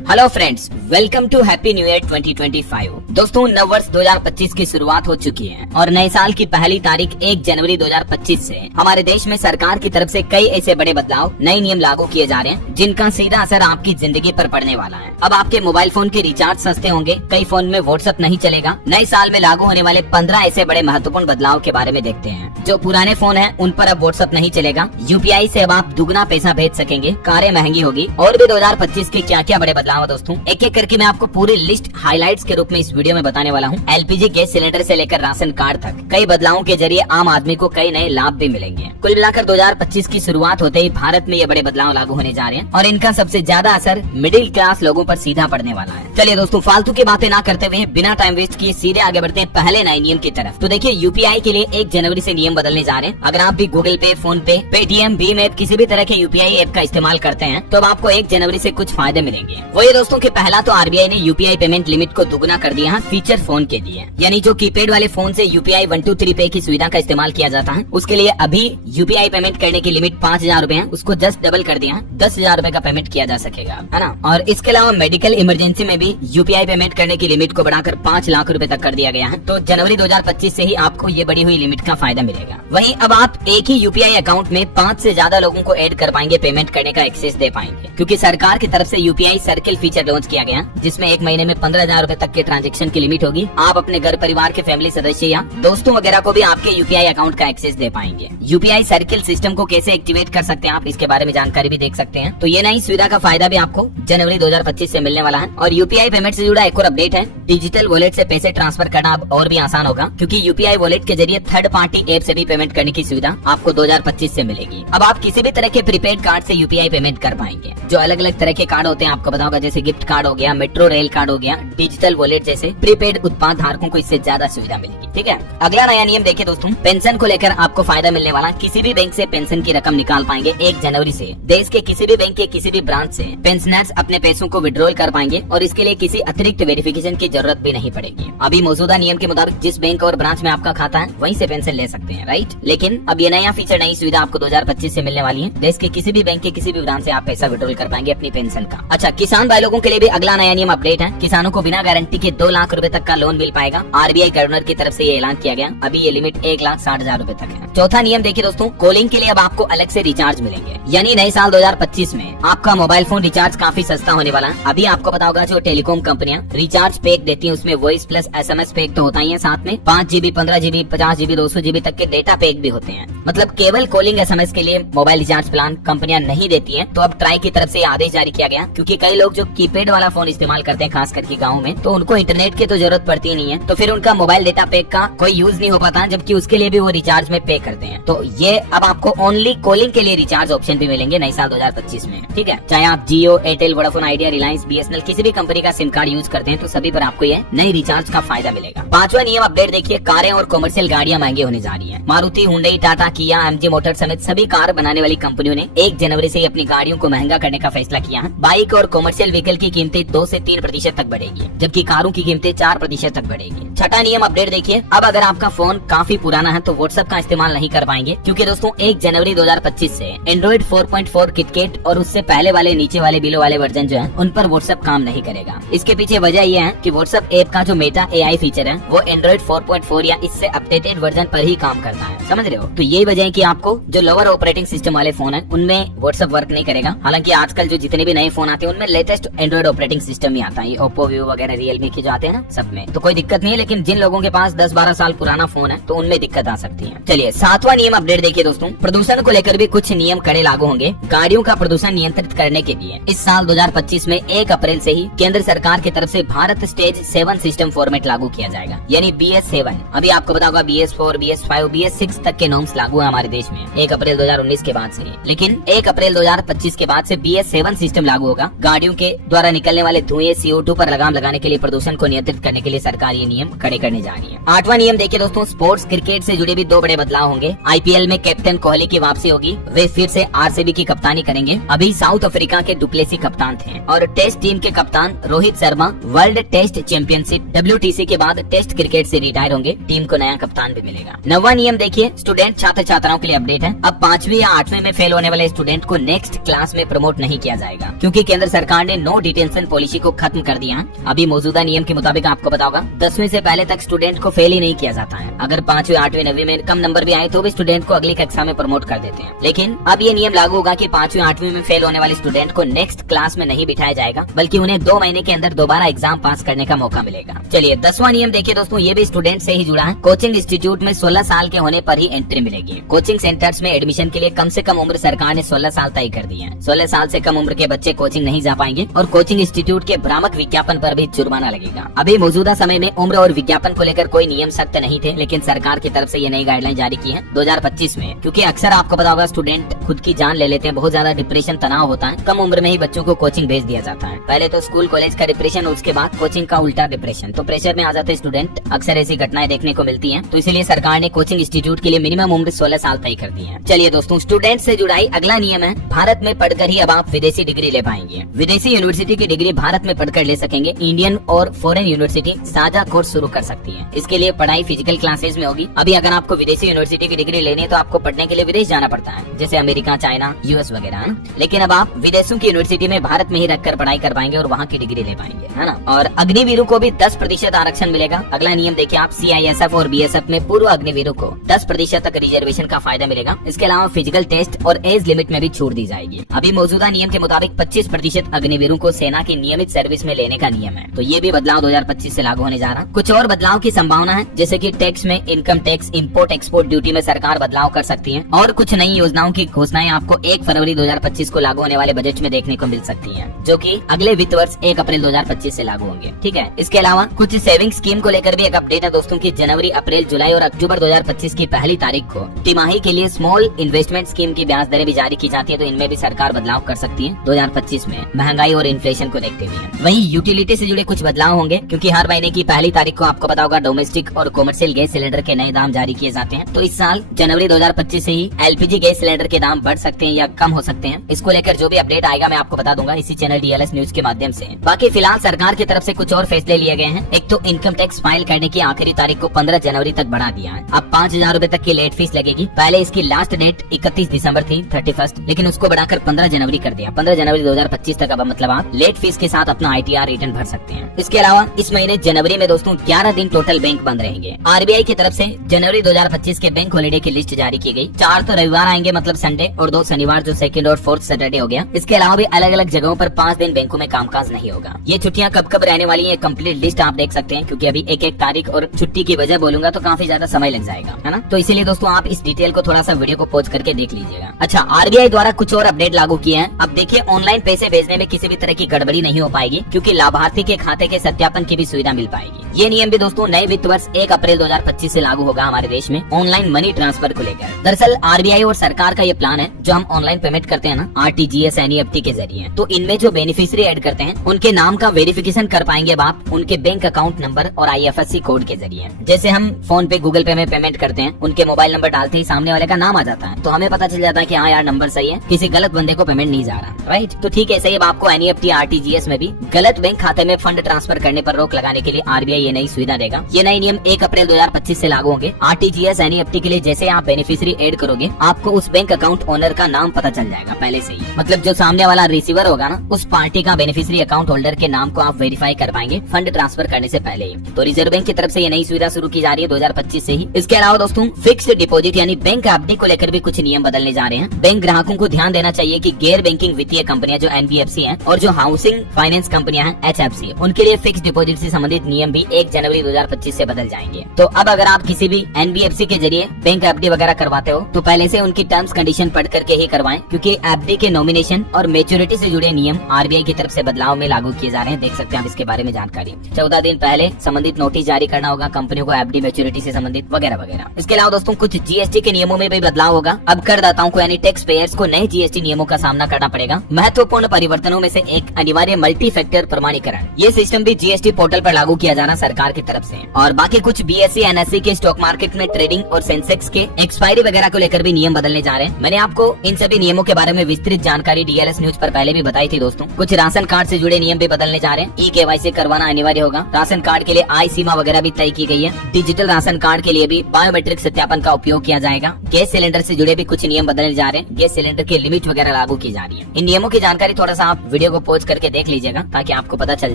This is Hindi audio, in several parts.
Hello friends, welcome to happy new year 2025। दोस्तों, नव वर्ष 2025 की शुरुआत हो चुकी है और नए साल की पहली तारीख 1 जनवरी 2025 से हमारे देश में सरकार की तरफ से कई ऐसे बड़े बदलाव, नए नियम लागू किए जा रहे हैं जिनका सीधा असर आपकी जिंदगी पर पड़ने वाला है। अब आपके मोबाइल फोन के रिचार्ज सस्ते होंगे, कई फोन में व्हाट्सएप नहीं चलेगा। नए साल में लागू होने वाले 15 ऐसे बड़े महत्वपूर्ण बदलाव के बारे में देखते हैं। जो पुराने फोन है उन पर अब व्हाट्सएप नहीं चलेगा। यूपीआई से अब आप दुगना पैसा भेज सकेंगे, कारें महंगी होगी और भी 2025 के क्या क्या बड़े बदलाव है दोस्तों, एक एक करके मैं आपको पूरी लिस्ट हाइलाइट्स के रूप में इस वीडियो में बताने वाला हूँ। एलपीजी गैस सिलेंडर से लेकर राशन कार्ड तक कई बदलावों के जरिए आम आदमी को कई नए लाभ भी मिलेंगे। कुल मिलाकर 2025 की शुरुआत होते ही भारत में ये बड़े बदलाव लागू होने जा रहे हैं और इनका सबसे ज्यादा असर मिडिल क्लास लोगों पर सीधा पड़ने वाला है। चलिए दोस्तों, फालतू की बातें ना करते हुए बिना टाइम वेस्ट किए सीधे आगे बढ़ते हैं पहले नए नियम की तरफ। तो देखिए, यूपीआई के लिए 1 जनवरी से नियम बदलने जा रहे हैं। अगर आप भी गूगल पे, फोन पे, पेटीएम, भीम ऐप किसी भी तरह के यूपीआई ऐप का इस्तेमाल करते हैं तो अब आपको 1 जनवरी से कुछ फायदे मिलेंगे। वही दोस्तों कि पहला तो आरबीआई ने यूपीआई पेमेंट लिमिट को दुगना कर दिया है फीचर फोन के लिए। यानी जो कीपैड वाले फोन से यूपीआई 1 2 3 पे की सुविधा का इस्तेमाल किया जाता है, उसके लिए अभी यूपीआई पेमेंट करने की लिमिट 5,000 रूपए है, उसको जस्ट डबल कर दिया है, 10,000 रूपए का पेमेंट किया जा सकेगा, है ना। और इसके अलावा मेडिकल इमरजेंसी में भी यूपीआई पेमेंट करने की लिमिट को बढ़ाकर 5 लाख रूपए तक कर दिया गया है। तो जनवरी 2025 से ही आपको ये बढ़ी हुई लिमिट का फायदा मिलेगा। वहीं अब आप एक ही यूपीआई अकाउंट में 5 से ज्यादा लोगों को ऐड कर पाएंगे, पेमेंट करने का एक्सेस दे पाएंगे, क्योंकि सरकार की तरफ से यूपीआई सर्किल फीचर लॉन्च किया गया, जिसमें एक महीने में 15,000 रूपए तक के ट्रांजैक्शन की लिमिट होगी। आप अपने घर परिवार के फैमिली सदस्य या दोस्तों वगैरह को भी आपके यूपीआई अकाउंट का एक्सेस दे पाएंगे। यूपीआई सर्किल सिस्टम को कैसे एक्टिवेट कर सकते हैं आप, इसके बारे में जानकारी भी देख सकते हैं। तो ये नई सुविधा का फायदा भी आपको जनवरी 2025 से मिलने वाला है। और यूपीआई पेमेंट से जुड़ा एक और अपडेट है, डिजिटल वॉलेट से पैसे ट्रांसफर करना अब और भी आसान होगा, क्योंकि यूपीआई वॉलेट के जरिए थर्ड पार्टी ऐप से भी पेमेंट करने की सुविधा आपको 2025 से मिलेगी। अब आप किसी भी तरह के प्रीपेड कार्ड से यूपीआई पेमेंट कर पाएंगे। जो अलग अलग तरह के कार्ड होते हैं आपको पता होगा, जैसे गिफ्ट कार्ड हो गया, मेट्रो रेल कार्ड हो गया, डिजिटल वॉलेट जैसे प्रीपेड उत्पाद धारकों को इससे ज्यादा सुविधा मिलेगी। ठीक है, अगला नया नियम देखिए दोस्तों, पेंशन को लेकर आपको फायदा मिलने वाला। किसी भी बैंक से पेंशन की रकम निकाल पाएंगे 1 जनवरी से। देश के किसी भी बैंक के किसी भी ब्रांच से पेंशनर्स अपने पैसों को विड्रॉल कर पाएंगे और इसके लिए किसी अतिरिक्त वेरिफिकेशन की जरूरत भी नहीं पड़ेगी। अभी मौजूदा नियम के मुताबिक जिस बैंक और ब्रांच में आपका खाता है वहीं से पेंशन ले सकते हैं, राइट। लेकिन अब ये नया फीचर, नई सुविधा आपको 2025 से मिलने वाली है। देश के किसी भी बैंक के किसी भी ब्रांच से आप पैसा विड्रॉल कर पाएंगे अपनी पेंशन का। अच्छा, किसान भाई लोगों के लिए भी अगला नया नियम अपडेट है। किसानों को बिना गारंटी के 2 लाख रूपए तक का लोन मिल पाएगा। आरबीआई गवर्नर की तरफ से ये ऐलान किया गया। अभी ये लिमिट 1,60,000 रूपए तक है। चौथा नियम देखिए दोस्तों, कॉलिंग के लिए अब आपको अलग से रिचार्ज मिलेंगे। यानी नए साल 2025 में आपका मोबाइल फोन रिचार्ज काफी सस्ता होने वाला है। अभी आपको पता होगा, जो टेलीकॉम कंपनियां रिचार्ज पैक देती हैं उसमें वॉइस प्लस एसएमएस पैक तो होता ही है, साथ में 5 GB, 15 GB, 50 GB, 200 GB तक के डेटा पैक भी होते हैं। मतलब केवल कॉलिंग एसएमएस के लिए मोबाइल रिचार्ज प्लान कंपनियां नहीं देती है। तो अब ट्राई की तरफ से आदेश जारी किया गया, क्योंकि कई लोग जो कीपैड वाला फोन इस्तेमाल करते हैं, खास करके गाँव में, तो उनको इंटरनेट की तो जरूरत पड़ती नहीं है, तो फिर उनका मोबाइल डेटा पैक का कोई यूज नहीं हो पाता, जबकि उसके लिए भी वो रिचार्ज में पे करते हैं। तो ये अब आपको ओनली कॉलिंग के लिए रिचार्ज ऑप्शन भी मिलेंगे नए साल 2025 में। ठीक है, चाहे आप Jio, Airtel, Vodafone Idea, Reliance, BSNL किसी भी कंपनी का सिम कार्ड यूज करते हैं तो सभी पर आपको ये नई रिचार्ज का फायदा मिलेगा। 5वां नियम अपडेट देखिए, कारें और कमर्शियल गाड़ियां महंगी होने जा रही है। मारुति, हुंडई, टाटा, किया, एमजी मोटर समेत सभी कार बनाने वाली कंपनियों ने 1 जनवरी से अपनी गाड़ियों को महंगा करने का फैसला किया है। बाइक और कमर्शियल व्हीकल की कीमतें 2 से 3% तक बढ़ेगी, जबकि कारों की कीमतें 4% तक बढ़ेगी। छठा नियम अपडेट देखिए, अब अगर आपका फोन काफी पुराना है तो व्हाट्सएप का इस्तेमाल नहीं कर पाएंगे, क्योंकि दोस्तों 1 जनवरी 2025 से एंड्रॉइड 4.4 किटकैट और उससे पहले वाले नीचे वाले बिलो वाले वर्जन जो है उन पर व्हाट्सएप काम नहीं करेगा। इसके पीछे वजह यह है कि व्हाट्सएप ऐप का जो मेटा एआई फीचर है वो एंड्रॉइड 4.4 या इससे अपडेटेड वर्जन पर ही काम करता है, समझ रहे हो। तो यही वजह है कि आपको जो लोअर ऑपरेटिंग सिस्टम वाले फोन है उनमें व्हाट्सएप वर्क नहीं करेगा। हालांकि आजकल जो जितने भी नए फोन आते हैं उनमें लेटेस्ट एंड्रॉइड ऑपरेटिंग सिस्टम ही आता है, ओप्पो, वीवो वगैरह, रियलमी के जो आते हैं ना, सब में तो कोई दिक्कत नहीं है। लेकिन जिन लोगों के पास 10-12 साल पुराना फोन है तो उनमें दिक्कत आ सकती है। चलिए 7वां नियम अपडेट देखिए दोस्तों, प्रदूषण को लेकर भी कुछ नियम कड़े लागू होंगे। गाड़ियों का प्रदूषण नियंत्रित करने के लिए इस साल 2025 में 1 अप्रैल से ही केंद्र सरकार की तरफ से भारत स्टेज 7 सिस्टम फॉर्मेट लागू किया जाएगा, यानी BS7। अभी आपको पता होगा BS4, BS5, BS6 तक के नॉर्म्स लागू है हमारे देश में 1 अप्रैल 2019 के बाद से। लेकिन 1 अप्रैल 2025 के बाद से BS7 सिस्टम लागू होगा। गाड़ियों के द्वारा निकलने वाले धुएं, CO2 पर लगाम लगाने के लिए प्रदूषण को नियंत्रित करने के लिए सरकार ये नियम खड़े करने जा रही है। 8वां नियम देखिए दोस्तों, स्पोर्ट्स क्रिकेट से जुड़े भी 2 बड़े बदलाव होंगे। आईपीएल में कैप्टन कोहली की वापसी होगी, वे फिर से आरसीबी की कप्तानी करेंगे। अभी साउथ अफ्रीका के डुप्लेसी कप्तान थे और टेस्ट टीम के कप्तान Rohit Sharma world test championship WTC के बाद टेस्ट क्रिकेट से रिटायर होंगे। टीम को नया कप्तान भी मिलेगा। 9वां नियम देखिए, स्टूडेंट छात्र छात्राओं के लिए अपडेट है। अब 5वीं या 8वीं में फेल होने वाले स्टूडेंट को नेक्स्ट क्लास में प्रमोट नहीं किया जाएगा, क्योंकि केंद्र सरकार ने नो डिटेंशन पॉलिसी को खत्म कर दिया है। अभी मौजूदा नियम के मुताबिक आपको पता होगा 10वीं से पहले तक स्टूडेंट को फेल ही नहीं किया जाता है। अगर 5वीं 8वीं 9वीं में कम नंबर भी आए तो भी स्टूडेंट को अगली कक्षा में प्रमोट कर देते हैं। लेकिन अब ये नियम लागू होगा कि 5वीं 8वीं में फेल होने वाले स्टूडेंट को नेक्स्ट क्लास में नहीं बिठाया जाएगा, बल्कि उन्हें 2 महीने के अंदर दोबारा एग्जाम पास करने का मौका मिलेगा। चलिए 10वां नियम देखिए दोस्तों, ये भी स्टूडेंट से ही जुड़ा है। कोचिंग इंस्टीट्यूट में 16 साल के होने पर ही एंट्री मिलेगी। कोचिंग सेंटर्स में एडमिशन के लिए कम से कम उम्र सरकार ने 16 साल तय कर दी है। 16 साल से कम उम्र के बच्चे कोचिंग नहीं जा पाएंगे और कोचिंग इंस्टीट्यूट के भ्रामक विज्ञापन पर भी जुर्माना लगेगा। अभी मौजूदा समय में उम्र और विज्ञापन को लेकर कोई नियम सख्त नहीं थे, लेकिन सरकार की तरफ से ये नई गाइडलाइन जारी की है 2025 में, क्योंकि अक्सर आपको पता होगा स्टूडेंट खुद की जान ले लेते हैं। बहुत ज्यादा डिप्रेशन तनाव होता है, कम उम्र में ही बच्चों को कोचिंग भेज दिया जाता है। पहले तो स्कूल कॉलेज का डिप्रेशन, उसके बाद कोचिंग का उल्टा डिप्रेशन, तो प्रेशर में आ जाते स्टूडेंट। अक्सर ऐसी घटनाएं देखने को मिलती हैं, तो इसलिए सरकार ने कोचिंग इंस्टीट्यूट के लिए मिनिमम उम्र 16 साल तय कर दी है। चलिए दोस्तों, स्टूडेंट से जुड़ाई अगला नियम है, भारत में पढ़कर ही अब आप विदेशी डिग्री ले पाएंगे। विदेशी यूनिवर्सिटी की डिग्री भारत में पढ़कर ले सकेंगे। इंडियन और फॉरेन यूनिवर्सिटी साझा कोर्स शुरू कर सकती है। इसके लिए पढ़ाई फिजिकल क्लासेज में होगी। अभी अगर आपको विदेशी यूनिवर्सिटी की डिग्री लेनी है तो आपको पढ़ने के लिए विदेश जाना पड़ता है, जैसे अमेरिका, चाइना, यूएस वगैरह, लेकिन अब आप विदेशों की यूनिवर्सिटी में भारत में ही रखकर पढ़ाई कर पाएंगे और वहाँ की डिग्री ले पाएंगे, है ना। और अग्निवीरों को भी 10% आरक्षण मिलेगा। अगला नियम देखिए आप, CISF और BSF में पूर्व अग्निवीरों को 10% तक रिजर्वेशन का फायदा मिलेगा। इसके अलावा फिजिकल टेस्ट और एज लिमिट में भी छूट दी जाएगी। अभी मौजूदा नियम के मुताबिक 25% अग्निवीरों को सेना की नियमित सर्विस में लेने का नियम है, तो ये भी बदलाव 2025 से लागू होने जा रहा है। कुछ और बदलाव की संभावना है, जैसे कि टैक्स में, income tax, import export duty में सरकार बदलाव कर सकती है और कुछ नई योजनाओं की घोषणाएं आपको 1 फरवरी 2025 को लागू होने वाले बजट में देखने को मिल सकती है, जो कि अगले वित्त वर्ष 1 अप्रैल 2025 से लागू होंगे। ठीक है, इसके अलावा कुछ सेविंग स्कीम को लेकर भी एक अपडेट है दोस्तों की जनवरी, अप्रैल, जुलाई और अक्टूबर 2025 की पहली तारीख को तिमाही के लिए स्मॉल इन्वेस्टमेंट स्कीम की ब्याज दरें भी जारी की जाती है, तो इनमें भी सरकार बदलाव कर सकती है 2025 में, महंगाई और इन्फ्लेशन को देखते हुए। वहीं यूटिलिटी से जुड़े कुछ बदलाव होंगे, क्योंकि हर महीने की पहली तारीख को आपको पता होगा डोमेस्टिक और कॉमर्शियल गैस सिलेंडर के नए दाम जारी किए जाते हैं। तो इस साल जनवरी 2025 से ही LPG गैस सिलेंडर के दाम बढ़ सकते हैं या कम हो सकते हैं। इसको लेकर जो भी अपडेट आएगा मैं आपको बता दूंगा इसी चैनल DLS न्यूज के माध्यम से। बाकी फिलहाल सरकार की तरफ से कुछ और फैसले लिए गए हैं। एक तो इनकम टैक्स फाइल करने की आखिरी तारीख को 15 जनवरी तक बढ़ा दिया है। अब 5000 रूपए तक की लेट फीस लगेगी। पहले इसकी लास्ट डेट 31 दिसंबर थी, 31, लेकिन उसको बढ़ाकर 15 जनवरी कर दिया। 15 जनवरी 2025 तक अब मतलब आप लेट फीस के साथ अपना ITR रिटर्न भर सकते हैं। इसके अलावा इस महीने जनवरी में दोस्तों 11 दिन टोटल बैंक बंद रहेंगे। RBI की तरफ से जनवरी 2025 के बैंक हॉलिडे की लिस्ट जारी की गई। 4 तो रविवार आएंगे मतलब संडे, और 2 शनिवार जो 2nd और 4th सैटरडे हो गया। इसके अलावा भी अलग अलग जगहों पर 5 दिन बैंकों में कामकाज नहीं होगा। ये छुट्टियां कब कब रहने वाली है, कंप्लीट लिस्ट आप देख सकते हैं, क्योंकि अभी एक एक तारीख और छुट्टी की वजह बोलूंगा तो काफी ज्यादा समय लग जाएगा, है ना। तो इसीलिए दोस्तों आप इस डिटेल को थोड़ा सा वीडियो को पॉज करके देख लीजिएगा। अच्छा, RBI द्वारा कुछ और अपडेट लागू किए हैं। अब देखिए, ऑनलाइन पैसे भेजने में किसी भी तरह की गड़बड़ी नहीं हो पाएगी, क्योंकि लाभार्थी के खाते के सत्यापन की भी सुविधा मिल पाएगी। ये नियम भी दोस्तों नए वित्त वर्ष 1 अप्रैल 2025 से लागू होगा हमारे देश में ऑनलाइन मनी ट्रांसफर को लेकर। दरअसल RBI और सरकार का ये प्लान है, जो हम ऑनलाइन पेमेंट करते हैं ना RTGS NEFT के जरिए, तो इनमें जो बेनिफिशियरी ऐड करते हैं उनके नाम का वेरिफिकेशन कर पाएंगे अब आप उनके बैंक अकाउंट नंबर और IFSC कोड के जरिए। जैसे हम फोन पे, गूगल पे में पेमेंट करते हैं, उनके मोबाइल नंबर डालते ही सामने वाले का नाम आ जाता है, तो हमें पता चल जाता है कि हाँ यार नंबर सही है, किसी गलत बंदे को पेमेंट नहीं जा रहा, राइट। तो ठीक है, सही। अब आपको NEFT RTGS में भी गलत बैंक खाते में फंड ट्रांसफर करने पर रोक लगाने के लिए RBI ये नई सुविधा देगा। ये नए नियम 1 अप्रैल 2025 से लागू होंगे। RTGS NEFT के लिए जैसे आप बेनिफिशियरी ऐड करोगे, आपको उस बैंक अकाउंट ओनर का नाम पता चल जाएगा पहले से ही। मतलब जो सामने वाला रिसीवर होगा ना, उस पार्टी का बेनिफिशियरी अकाउंट होल्डर के नाम को आप वेरीफाई कर पाएंगे फंड ट्रांसफर करने से पहले ही। तो रिजर्व बैंक की तरफ से ये नई सुविधा शुरू की जा रही है 2025 से ही। इसके अलावा दोस्तों फिक्स्ड डिपॉजिट यानी बैंक FD को लेकर भी कुछ नियम बदलने जा रहे हैं। बैंक ग्राहकों को ध्यान देना चाहिए कि गैर बैंकिंग वित्तीय कंपनियां जो NBFC हैं और जो हाउसिंग फाइनेंस कंपनियां हैं HFC, उनके लिए फिक्स्ड डिपॉजिट से संबंधित नियम भी 1 जनवरी 2025 से बदल जाएंगे। तो अब अगर आप किसी भी NBFC के जरिए बैंक FD वगैरह करवाते हो तो पहले से उनकी टर्म्स कंडीशन पढ़ करके ही करवाएं, क्योंकि FD के नॉमिनेशन और मैच्योरिटी से जुड़े नियम RBI की तरफ से बदलाव में लागू किए जा रहे हैं। देख सकते हैं आप इसके बारे में जानकारी। 14 दिन पहले संबंधित नोटिस जारी करना होगा कंपनियों को FD मैच्योरिटी से संबंधित वगैरह वगैरह। इसके अलावा दोस्तों कुछ GST के नियमों में भी बदलाव होगा। अब करदाताओं को यानी टैक्स पेयर्स को नए GST नियमों का सामना करना पड़ेगा। महत्वपूर्ण परिवर्तनों में से एक अनिवार्य मल्टी फैक्टर प्रमाणीकरण। ये सिस्टम भी GST जीएसटी पोर्टल पर लागू किया जाना सरकार की तरफ से। और बाकी कुछ बीएसई एनएसई के स्टॉक मार्केट में ट्रेडिंग और सेंसेक्स के एक्सपायरी वगैरह को लेकर भी नियम बदलने जा रहे हैं। मैंने आपको इन सभी नियमों के बारे में विस्तृत जानकारी डीएलएस न्यूज पर पहले भी बताई थी दोस्तों। कुछ राशन कार्ड से जुड़े नियम भी बदलने जा रहे हैं। ई केवाईसी करवाना अनिवार्य होगा। राशन कार्ड के लिए आय सीमा वगैरह भी तय की गई है। डिजिटल राशन कार्ड के लिए भी बायोमेट्रिक सत्यापन का उपयोग किया जाएगा। गैस सिलेंडर से जुड़े भी कुछ नियम बदलने जा रहे हैं। गैस सिलेंडर की लिमिट वगैरह लागू की जा रही है। इन नियमों की जानकारी थोड़ा सा आप वीडियो को पॉज करके देख लीजिएगा ताकि आपको पता चल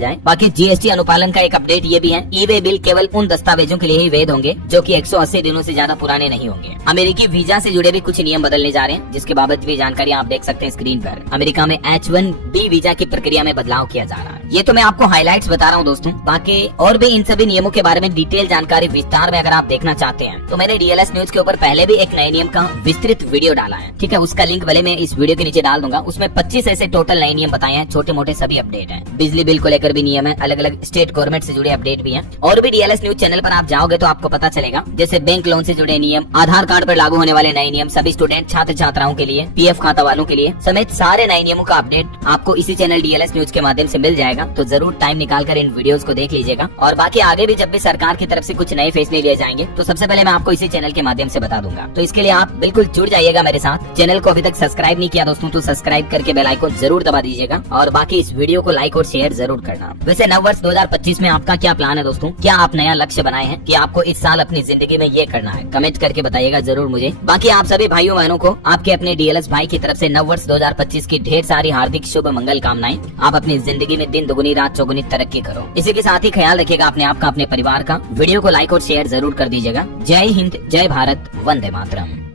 जाए। बाकी जीएसटी अनुपालन का एक अपडेट ये भी है, ई वे बिल केवल उन दस्तावेजों के लिए ही वैध होंगे जो कि 180 दिनों से ज्यादा पुराने नहीं होंगे। अमेरिकी वीजा से जुड़े भी कुछ नियम बदलने जा रहे हैं, जिसके बाबत भी जानकारी आप देख सकते हैं स्क्रीन पर। अमेरिका में H1B वीजा की प्रक्रिया में बदलाव किया जा रहा है। ये तो मैं आपको हाइलाइट्स बता रहा हूँ दोस्तों। बाकी और भी इन सभी नियमों के बारे में डिटेल जानकारी विस्तार में अगर आप देखना चाहते हैं तो मैंने डीएलएस न्यूज के ऊपर पहले भी एक नए नियम का विस्तृत वीडियो डाला है। ठीक है, उसका लिंक भले मैं इस वीडियो के नीचे डाल दूंगा। उसमें 25 ऐसे टोटल नए नियम बताए हैं, छोटे मोटे सभी अपडेट हैं। बिजली बिल को लेकर भी नियम है, अलग अलग स्टेट गवर्नमेंट से जुड़े अपडेट भी हैं। और भी डीएलएस न्यूज चैनल पर आप जाओगे तो आपको पता चलेगा, जैसे बैंक लोन से जुड़े नियम, आधार कार्ड पर लागू होने वाले नए नियम, सभी स्टूडेंट छात्र छात्राओं के लिए, पीएफ खाता वालों के लिए समेत सारे नए नियमों का अपडेट आपको इसी चैनल डीएलएस न्यूज के माध्यम से मिल जाएगा। तो जरूर टाइम निकालकर इन वीडियोस को देख लीजिएगा। और बाकी आगे भी जब भी सरकार की तरफ से कुछ नए फैसले लिए जाएंगे तो सबसे पहले मैं आपको इसी चैनल के माध्यम से बता दूंगा। तो इसके लिए आप बिल्कुल जुड़ जाइएगा मेरे साथ। चैनल को अभी तक सब्सक्राइब नहीं किया दोस्तों तो सब्सक्राइब करके बेल आइकन जरूर दबा दीजिएगा। और बाकी इस वीडियो को लाइक और शेयर जरूर करना। वैसे नव वर्ष 2025 में आपका क्या प्लान है दोस्तों? क्या आप नया लक्ष्य बनाए हैं कि आपको इस साल अपनी जिंदगी में ये करना है? कमेंट करके बताइएगा जरूर मुझे। बाकी आप सभी भाइयों बहनों को आपके अपने डीएलएस भाई की तरफ से नव वर्ष 2025 की ढेर सारी हार्दिक शुभ मंगल कामनाएं। आप अपनी जिंदगी में दिन दुगुनी रात चौगुनी तरक्की करो। इसी के साथ ही ख्याल रखिएगा अपने आप का, अपने परिवार का। वीडियो को लाइक और शेयर जरूर कर दीजिएगा। जय हिंद, जय भारत, वंदे मातरम।